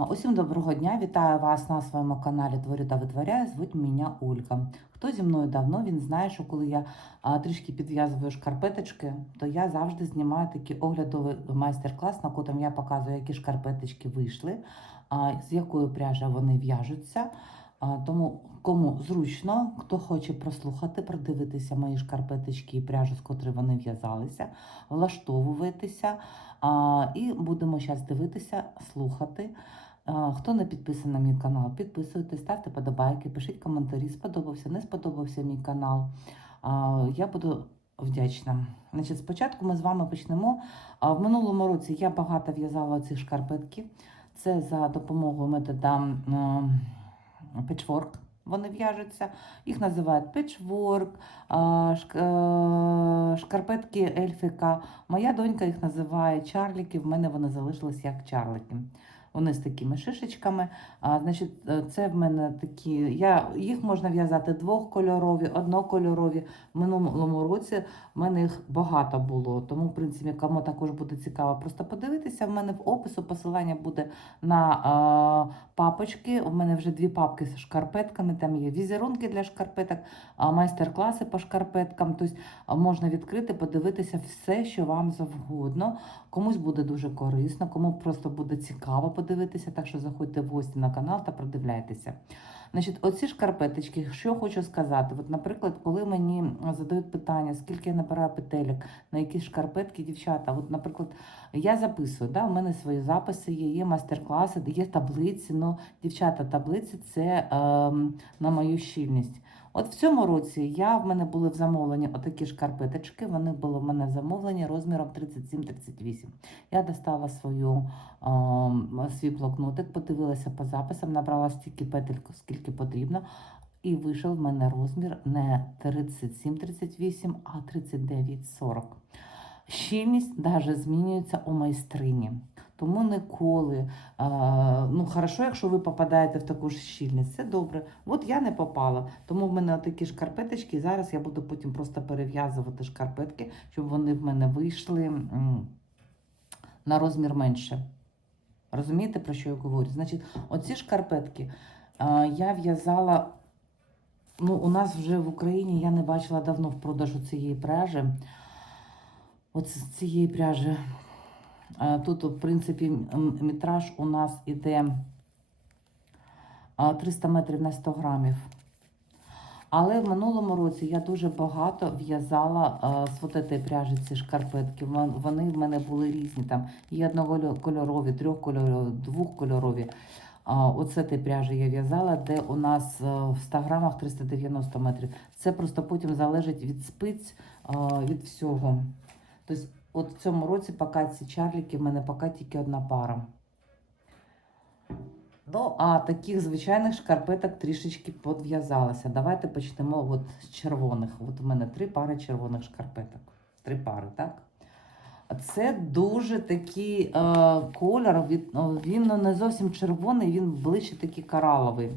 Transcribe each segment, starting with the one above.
Усім доброго дня! Вітаю вас на своєму каналі Творю та витворяю. Звуть мене Ольга. Хто зі мною давно, він знає, що коли я трішки підв'язую шкарпеточки, то я завжди знімаю такий оглядовий майстер-клас, на котрому я показую, які шкарпеточки вийшли, з якою пряжа вони в'яжуться. Тому кому зручно, хто хоче прослухати, продивитися мої шкарпеточки і пряжу, з котрої вони в'язалися, влаштовуватися. І будемо зараз дивитися, слухати. А, Хто не підписаний на мій канал, підписуйтесь, ставте подобайки, пишіть коментарі, сподобався, не сподобався мій канал. Я буду вдячна. Значить, спочатку ми з вами почнемо. В минулому році я багато в'язала ці шкарпетки. Це за допомогою метода печворк. Вони в'яжуться, їх називають печворк, шкарпетки ельфіка. Моя донька їх називає чарліки. В мене вони залишились як чарлики. Вони з такими шишечками. А, значить, е, це в мене такі. Я, їх можна в'язати двохкольорові, однокольорові. В минулому році в мене їх багато було. Тому, в принципі, кому також буде цікаво просто подивитися. В мене в опису посилання буде на а, папочки. У мене вже дві папки з шкарпетками. Там є візерунки для шкарпеток, майстер-класи по шкарпеткам. Тобто можна відкрити, подивитися все, що вам завгодно. Комусь буде дуже корисно, кому просто буде цікаво подивитися, так що заходьте в гості на канал та продивляйтеся. Значить, оці шкарпеточки, що хочу сказати. От, наприклад, коли мені задають питання, скільки я набираю петелек, на які шкарпетки, дівчата, от, наприклад, я записую, да, у мене свої записи є, є майстер-класи, є таблиці. Ну, дівчата, таблиці це е, на мою щільність. От в цьому році я в мене були в замовленні отакі шкарпеточки. Вони були в мене в замовленні розміром 37-38. Я достала свою е, свій блокнотик, подивилася по записам, набрала стільки петель, скільки потрібно. І вийшов в мене розмір не 37-38, а 39-40. Щільність навіть змінюється у майстрині. Тому ніколи, ну хорошо, якщо ви попадаєте в таку ж щільність, це добре. От я не попала. Тому в мене такі шкарпеточки, і зараз я буду потім просто перев'язувати шкарпетки, щоб вони в мене вийшли на розмір менше. Розумієте, про що я говорю? Значить, оці шкарпетки я в'язала. Ну, у нас вже в Україні я не бачила давно в продажу цієї пряжі. От цієї пряжі. А, Тут, в принципі, м- метраж у нас іде 300 метрів на 100 грамів. Але в минулому році я дуже багато в'язала а, з от цієї пряжі ці шкарпетки. Вони в мене були різні. Там і однокольорові, трьохкольорові, двохкольорові. Оце ті пряжі я в'язала, де у нас е, в 100 грамах 390 метрів. Це просто потім залежить від спиць, від всього. Тобто, от в цьому році поки ці чарліки в мене поки тільки одна пара. Ну, а таких звичайних шкарпеток трішечки подв'язалося. Давайте почнемо от з червоних. От у мене три пари червоних шкарпеток. Три пари, так? Це дуже такий е, колір, він ну, не зовсім червоний, він ближче такий кораловий.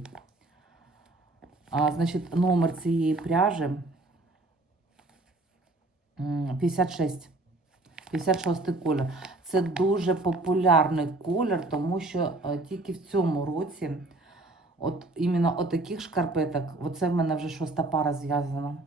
А, значить, номер цієї пряжі 56. 56 колір. Це дуже популярний колір, тому що е, тільки в цьому році, от іменно от таких шкарпеток, оце в мене вже шоста пара зв'язана.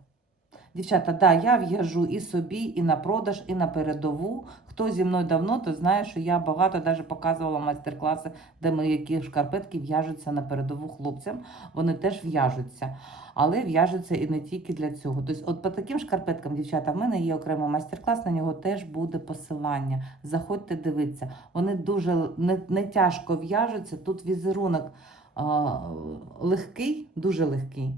Дівчата, да, я в'яжу і собі, і на продаж, і на передову. Хто зі мною давно, то знає, що я багато навіть показувала майстер-класи, де мої які шкарпетки в'яжуться на передову хлопцям. Вони теж в'яжуться. Але в'яжуться і не тільки для цього. Тобто, от по таким шкарпеткам, дівчата, в мене є окремий майстер-клас, на нього теж буде посилання. Заходьте, дивіться. Вони дуже не, не тяжко в'яжуться. Тут візерунок а, легкий, дуже легкий.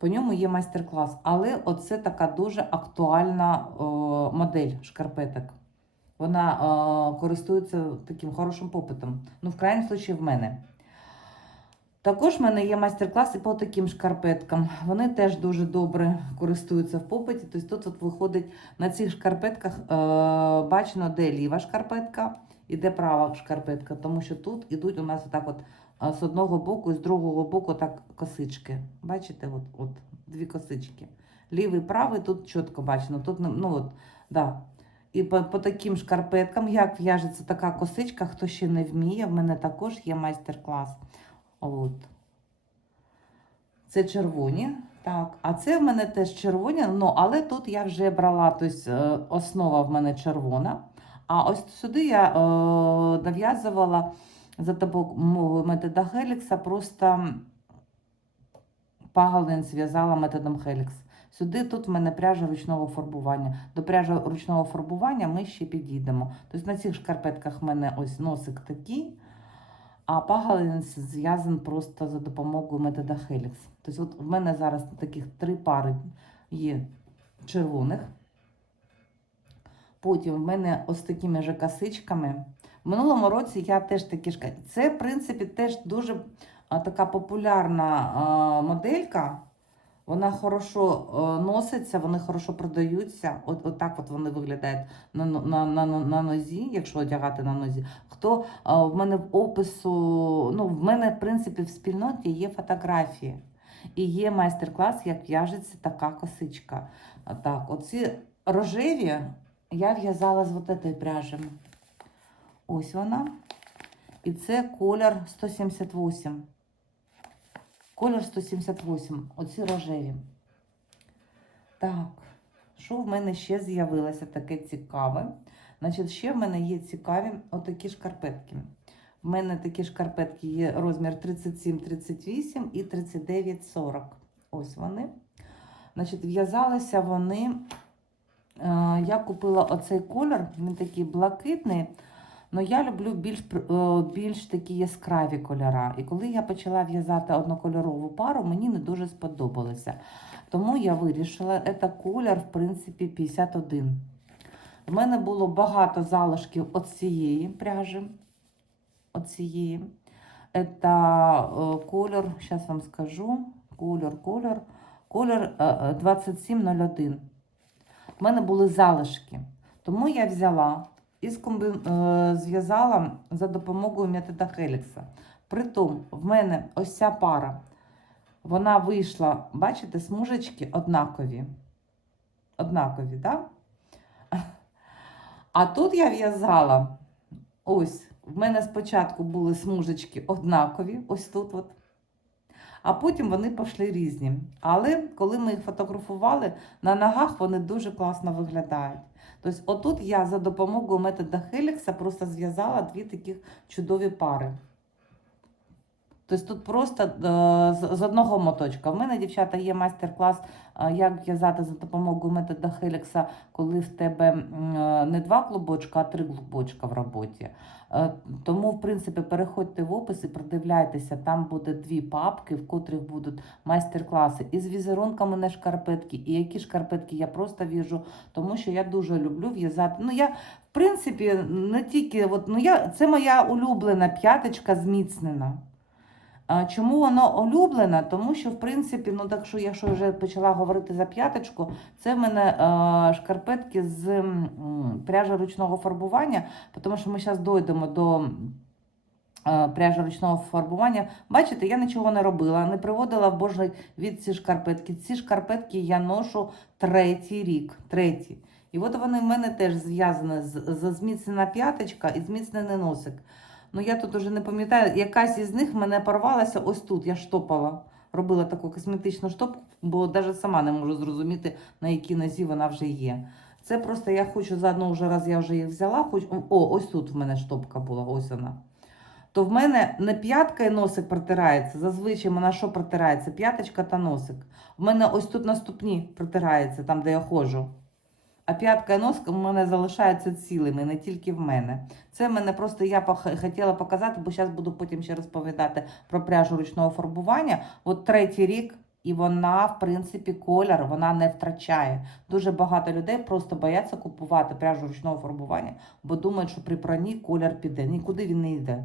По ньому є майстер-клас. Але оце така дуже актуальна о, модель шкарпеток. Вона о, користується таким хорошим попитом. Ну, в крайньому случаї, в мене. Також в мене є майстер-класи по таким шкарпеткам. Вони теж дуже добре користуються в попиті. Тобто тут от виходить на цих шкарпетках е, бачено, де ліва шкарпетка і де права шкарпетка. Тому що тут ідуть у нас отак от з одного боку і з другого боку так косички. Бачите, от, от дві косички. Лівий, правий, тут чітко бачено. Тут, ну, от, да. І по, по таким шкарпеткам, як в'яжеться така косичка, хто ще не вміє, в мене також є майстер-клас. От. Це червоні. Так, а це в мене теж червоні, ну, але тут я вже брала, тобто основа в мене червона. А ось сюди я е, нав'язувала за допомогою метода Хелікса, просто пагалин зв'язала методом Хелікс. Сюди тут в мене пряжа ручного фарбування. До пряжі ручного фарбування ми ще підійдемо. Тобто на цих шкарпетках в мене ось носик такий, а пагалин зв'язаний просто за допомогою метода Helix. Тобто от в мене зараз таких три пари є червоних. Потім в мене ось такими же косичками. В минулому році я теж такі ж. Це, в принципі, теж дуже така популярна моделька. Вона хорошо е, носиться, вони хорошо продаються. От, от так от вони виглядають на, на, на, на нозі, якщо одягати на нозі. Хто в мене в опису, ну, в мене, в принципі, в спільноті є фотографії. І є майстер-клас, як в'яжеться така косичка. Так, оці рожеві я в'язала з вот цієї пряжі. Ось вона. І це колір 178. Колір 178. Оці рожеві. Так, що в мене ще з'явилося таке цікаве? Значить, ще в мене є цікаві отакі шкарпетки. В мене такі шкарпетки є розмір 37, 38 і 39, 40. Ось вони. Значить, в'язалися вони. е, Я купила оцей колір, він такий блакитний. Ну, я люблю більш, е, більш такі яскраві кольора. І коли я почала в'язати однокольорову пару, мені не дуже сподобалося. Тому я вирішила, це колір, в принципі, 51. У мене було багато залишків от цієї пряжі. От цієї. Це е, колір, зараз вам скажу. Колір, колір, колір е, е, 2701. У мене були залишки. Тому я взяла і е, зв'язала за допомогою метода Хелікса. Притом, в мене ось ця пара, вона вийшла, бачите, смужечки однакові. Однакові? Да? А тут я в'язала ось, в мене спочатку були смужечки однакові, ось тут от. А потім вони пішли різні. Але коли ми їх фотографували, на ногах вони дуже класно виглядають. Тобто, отут я за допомогою метода Хелікса просто зв'язала дві таких чудові пари. Тобто тут просто е, з, одного моточка. В мене, дівчата, є майстер-клас, е, як в'язати за допомогою метода Хелікса, коли в тебе е, не два клубочка, а три клубочка в роботі. Тому, в принципі, переходьте в опис і продивляйтеся, там буде дві папки, в котрих будуть майстер-класи і з візерунками на шкарпетки, і які шкарпетки я просто в'яжу, тому що я дуже люблю в'язати. Ну, я, в принципі, не тільки, от, ну, я, це моя улюблена п'яточка зміцнена. Чому воно улюблене? Тому що, в принципі, ну так що, якщо вже почала говорити за п'яточку, це в мене е, шкарпетки з пряжі ручного фарбування, тому що ми зараз дійдемо до е, пряжі ручного фарбування. Бачите, я нічого не робила, не приводила в божий від ці шкарпетки. Ці шкарпетки я ношу третій рік. Третій. І от вони в мене теж зв'язані з, з зміцнена п'яточка і зміцнений носик. Ну, я тут уже не пам'ятаю, якась із них мене порвалася ось тут. Я штопала, робила таку косметичну штопку, бо навіть сама не можу зрозуміти, на якій нозі вона вже є. Це просто я хочу заодно вже раз я вже їх взяла. Хоч... О, ось тут в мене штопка була, ось вона. То в мене не п'ятка і носик протирається. Зазвичай вона що протирається? П'яточка та носик. В мене ось тут на ступні протирається, там, де я ходжу. А п'ятка і носка в мене залишаються цілими, не тільки в мене. Це мене просто я хотіла показати, бо зараз буду потім ще розповідати про пряжу ручного фарбування. От третій рік, і вона, в принципі, колір вона не втрачає. Дуже багато людей просто бояться купувати пряжу ручного фарбування, бо думають, що при пранні колір піде. Нікуди він не йде.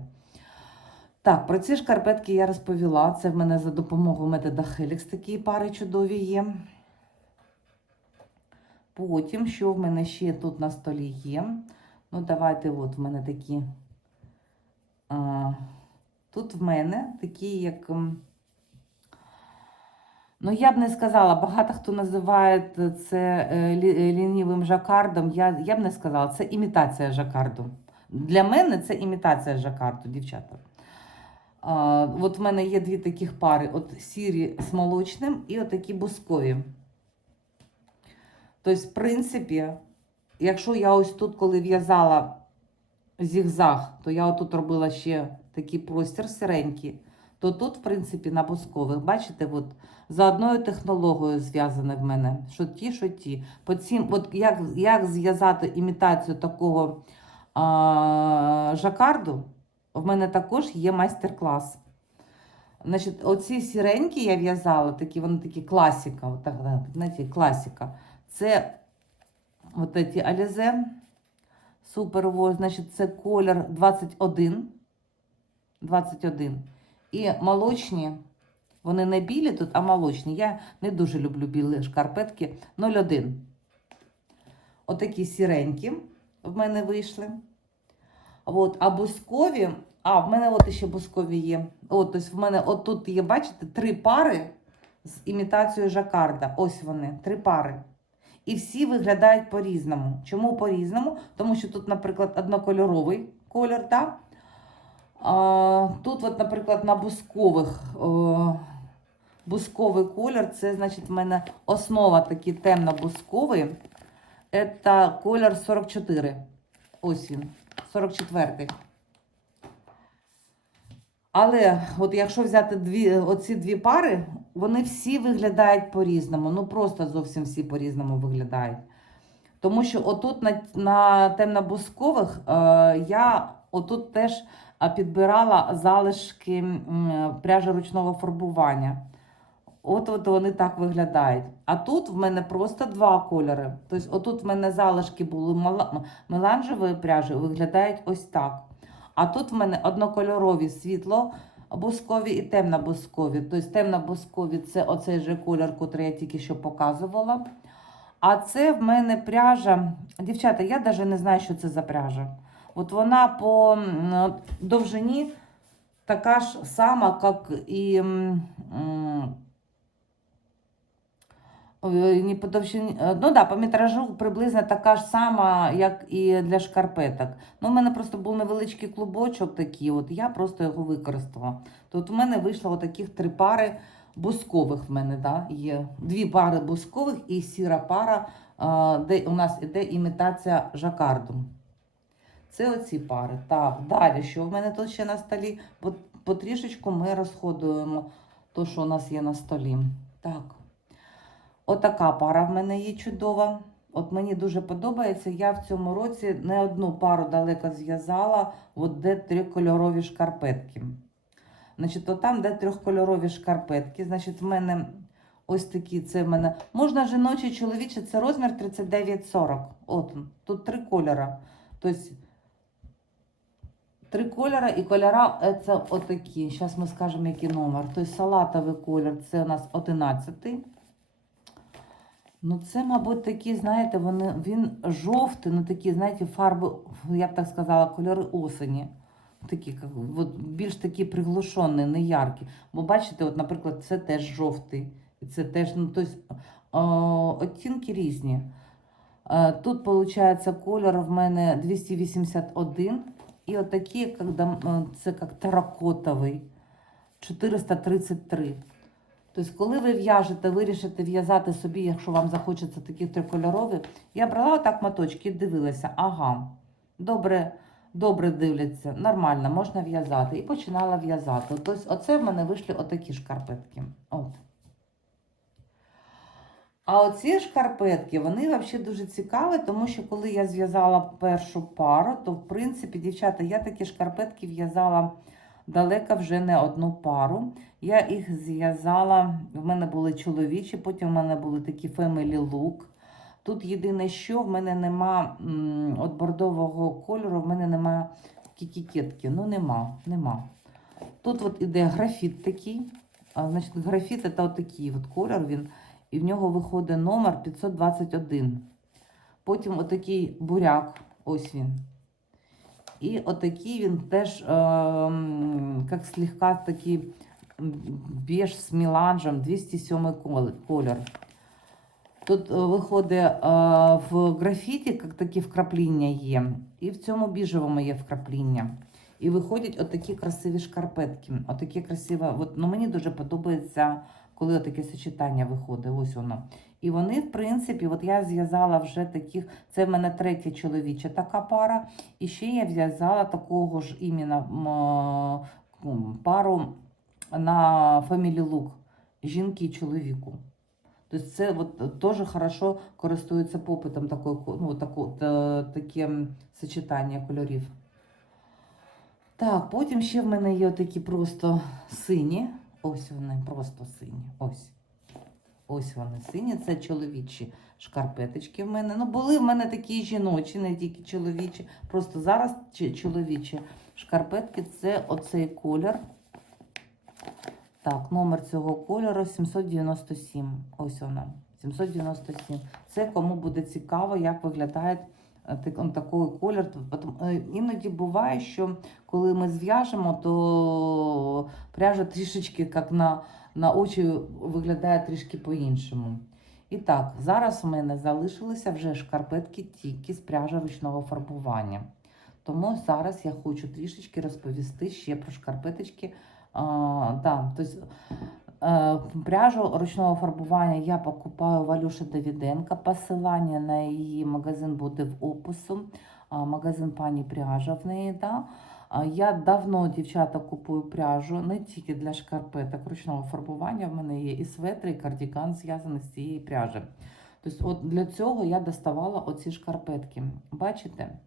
Так, про ці шкарпетки я розповіла. Це в мене за допомогою метода Helix такі пари чудові є. Потім, що в мене ще тут на столі є? Ну, давайте, от в мене такі. А, тут в мене такі, як. Ну, я б не сказала, багато хто називає це е, е, лінівим жакардом. Я, я б не сказала, це імітація жакарду. Для мене це імітація жакарду, дівчата. А, от в мене є дві таких пари: от сірі з молочним і отакі бускові. Тобто, в принципі, якщо я ось тут, коли в'язала зігзаг, то я отут робила ще такий простір сиренький, то тут, в принципі, на бускових, бачите, от за одною технологією зв'язане в мене. Що ті, що ті. По цим, от як, як зв'язати імітацію такого а, жакарду, в мене також є майстер-клас. Значить, оці сіренькі я в'язала, такі, вони такі класика, от так, так, знаєте, класика. Це от ці Alize Супер Воз, значить, це колір 21. 21. І молочні, вони не білі тут, а молочні. Я не дуже люблю білі шкарпетки. 0,1. Отакі сіренькі в мене вийшли. От, а бускові, а в мене от ще бускові є. От, тобто в мене от тут є, бачите, три пари з імітацією жакарда. Ось вони, три пари. І всі виглядають по-різному. Чому по-різному? Тому що тут, наприклад, однокольоровий колір, так? А, тут, от, наприклад, на бускових о, бусковий колір, це значить в мене основа такий темно-бусковий. Це колір 44. Ось він, 44. Але от якщо взяти дві, оці дві пари, вони всі виглядають по-різному. Ну просто зовсім всі по-різному виглядають. Тому що отут на, на темно-бускових е, я отут теж підбирала залишки пряжі ручного фарбування. От, от вони так виглядають. А тут в мене просто два кольори. Тобто, отут в мене залишки були меланжевої пряжі, виглядають ось так. А тут в мене однокольорові світло бускові і темно-бускові. Тобто темно-бускові це оцей же колір, який я тільки що показувала. А це в мене пряжа. Дівчата, я навіть не знаю, що це за пряжа. От вона по довжині така ж сама, як і. Ой, Не по довжині, е, ну да, по метражу приблизно така ж сама, як і для шкарпеток. Ну, у мене просто був невеличкий клубочок такий, от я просто його використала. Тут у мене вийшло отаких три пари бускових в мене, да, є. Дві пари бускових і сіра пара, де у нас іде імітація жакарду. Це оці пари. Так, далі, що в мене тут ще на столі? По- Потрішечку ми розходуємо то, що у нас є на столі. Так. Отака пара в мене є чудова. От мені дуже подобається. Я в цьому році не одну пару далеко зв'язала, от де трикольорові шкарпетки. Значить, от там, де трьохкольорові шкарпетки, значить, в мене ось такі, це в мене. Можна жіночий, чоловічий, це розмір 39-40. От, тут три кольора. Тобто, три кольора і кольора це отакі. Зараз ми скажемо, який номер. Тобто салатовий колір це у нас 11. Ну, це, мабуть, такі, знаєте, вони, він жовтий, ну такі, знаєте, фарби, я б так сказала, кольори осені. Такі, от, більш такі приглушені, не яркі. Бо бачите, от, наприклад, це теж жовтий. Це теж, ну, тобто, оттінки різні. Тут, виходить, кольор в мене 281. І отакі, це як теракотовий, 433. Тобто, коли ви в'яжете, вирішите в'язати собі, якщо вам захочеться такі трикольорові, я брала так моточки і дивилася, ага, добре, добре дивляться, нормально, можна в'язати. І починала в'язати. Тобто, оце в мене вийшли отакі шкарпетки. От. А оці шкарпетки, вони взагалі дуже цікаві, тому що коли я зв'язала першу пару, то в принципі, дівчата, я такі шкарпетки в'язала далеко вже не одну пару. Я їх зв'язала, в мене були чоловічі, потім в мене були такі Family Look. Тут єдине, що в мене нема от бордового кольору, в мене нема кікікетки. Ну, нема, нема. Тут от іде графіт такий. А, значить, графіт це отакий от колір, він, і в нього виходить номер 521. Потім отакий буряк, ось він. І отакий він теж, ем, як слегка такий Біж з міланжем, 207 кол- колір. Тут е, виходить е, в графіті, як такі вкрапління є, і в цьому біжевому є вкрапління. І виходять отакі красиві шкарпетки. Отакі красиві. От, ну, мені дуже подобається, коли отаке сочетання виходить. Ось воно. І вони, в принципі, от я зв'язала вже таких. Це в мене третя чоловіча така пара. І ще я зв'язала такого ж іменно пару на Family Look. Жінки і чоловіку. Тобто це от теж хорошо користується попитом такої, ну, таку, та, таке сочетання кольорів. Так, потім ще в мене є такі просто сині. Ось вони, просто сині. Ось. Ось вони сині. Це чоловічі шкарпеточки в мене. Ну, були в мене такі жіночі, не тільки чоловічі. Просто зараз чоловічі шкарпетки це оцей колір. Так, номер цього кольору 797. Ось вона. 797. Це кому буде цікаво, як он такий колір. Е, Іноді буває, що коли ми зв'яжемо, то пряжа трішечки як на, на очі виглядає трішки по-іншому. І так, зараз в мене залишилися вже шкарпетки тільки з пряжі ручного фарбування. Тому зараз я хочу трішечки розповісти ще про шкарпеточки. А, да, то есть, е, пряжу ручного фарбування я покупаю в Алюші Давіденка. Посилання на її магазин буде в опису. Магазин пані пряжа в неї. Да? Я давно, дівчата, купую пряжу не тільки для шкарпеток ручного фарбування. В мене є і светр, і кардіган зв'язаний з цієї пряжі. Тобто, от для цього я доставала оці шкарпетки. Бачите?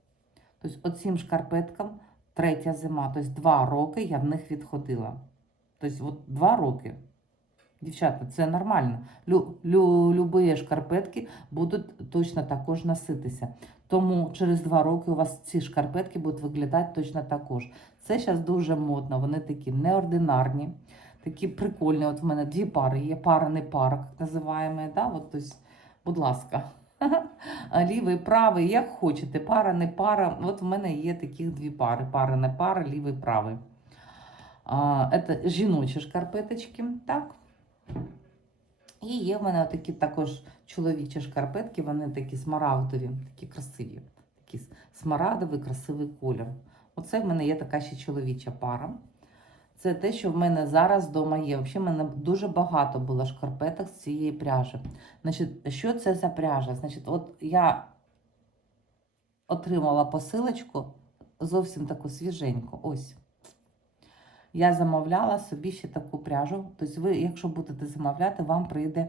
Тобто, оцим шкарпеткам третя зима. Тобто, два роки я в них відходила. Тобто, от два роки. Дівчата, це нормально. Лю, лю, любі шкарпетки будуть точно також носитися. Тому через два роки у вас ці шкарпетки будуть виглядати точно також. Це зараз дуже модно. Вони такі неординарні, такі прикольні. От в мене дві пари є. Пара не пара, як називаємо. Да? От, тобто, будь ласка. Лівий, правий, як хочете, пара, не пара. От в мене є таких дві пари. Пара, не пара, лівий, правий. Це жіночі шкарпеточки, так. І є в мене такі також чоловічі шкарпетки, вони такі смарагдові, такі красиві. Такі смарагдовий, красивий колір. Оце в мене є така ще чоловіча пара. Це те, що в мене зараз вдома є. Взагалі, в мене дуже багато було шкарпеток з цієї пряжі. Значить, що це за пряжа? Значить, от я отримала посилочку зовсім таку свіженьку. Ось. Я замовляла собі ще таку пряжу. Тобто, ви, якщо будете замовляти, вам прийде.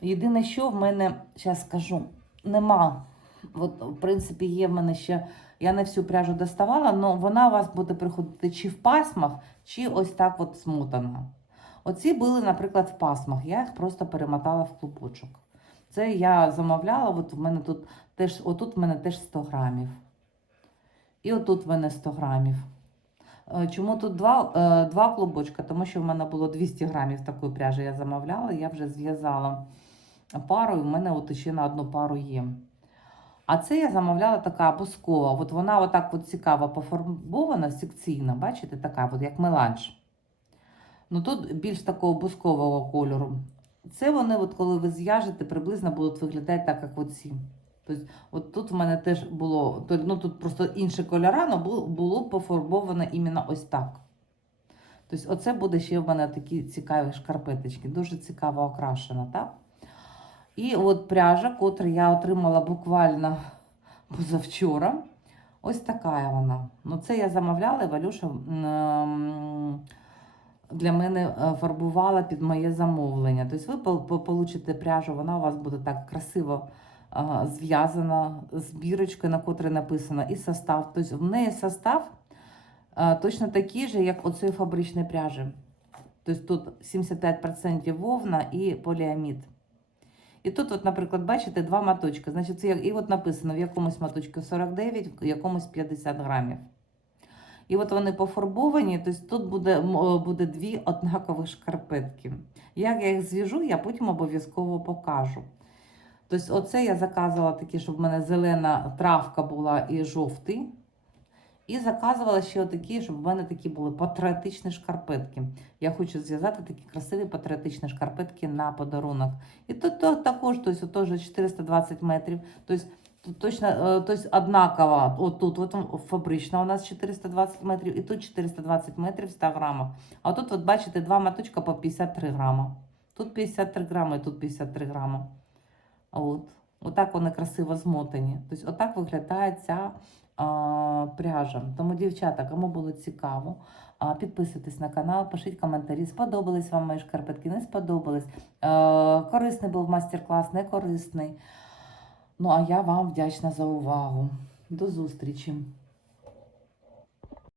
Єдине, що в мене, зараз скажу, нема. От, в принципі, є в мене ще. Я не всю пряжу доставала, але вона у вас буде приходити чи в пасмах, чи ось так от смотана. Оці були, наприклад, в пасмах. Я їх просто перемотала в клубочок. Це я замовляла, от в мене тут теж, отут в мене теж 100 грамів. І отут в мене 100 грамів. Е, Чому тут два, е, два клубочка? Тому що в мене було 200 грамів такої пряжі я замовляла, я вже зв'язала пару, і в мене от ще на одну пару є. А це я замовляла така бускова. От вона отак от цікаво пофарбована, секційна, бачите, така, от як меланж. Ну тут більш такого бускового кольору. Це вони, от коли ви зв'яжете, приблизно будуть виглядати так, як оці. Тобто, от тут в мене теж було, ну тут просто інші кольори, але було, пофарбовано іменно ось так. Тобто, оце буде ще в мене такі цікаві шкарпеточки, дуже цікаво окрашена, так? І от пряжа, котру я отримала буквально позавчора. Ось така вона. Ну, це я замовляла, і Валюша для мене е, фарбувала під моє замовлення. Тобто ви пол- получите пряжу, вона у вас буде так красиво зв'язана з бірочкою, на котрій написано, і состав. Тобто в неї состав точно такий же, як оцієї фабричної пряжі. Тобто тут 75% вовна і поліамід. І тут, от, наприклад, бачите, два моточки. Значить, це і от написано в якомусь моточку 49, в якомусь 50 грамів. І от вони пофарбовані, тобто тут буде, буде дві однакові шкарпетки. Як я їх зв'яжу, я потім обов'язково покажу. Тобто, оце я заказувала такі, щоб в мене зелена травка була і жовтий. І заказувала ще отакі, щоб в мене такі були патріотичні шкарпетки. Я хочу зв'язати такі красиві патріотичні шкарпетки на подарунок. І тут то, також, тобто, теж 420 метрів. Тобто, точно, е, тобто однаково, от фабрична у нас 420 метрів, і тут 420 метрів 100 грамах. А тут, от бачите, два маточка по 53 грама. Тут 53 грами, і тут 53 грама. От. Отак вони красиво змотані. Тобто, отак виглядає ця а, пряжа. Тому, дівчата, кому було цікаво, а, підписуйтесь на канал, пишіть коментарі. Сподобались вам мої шкарпетки, не сподобались. А, корисний був майстер-клас, не корисний. Ну, а я вам вдячна за увагу. До зустрічі!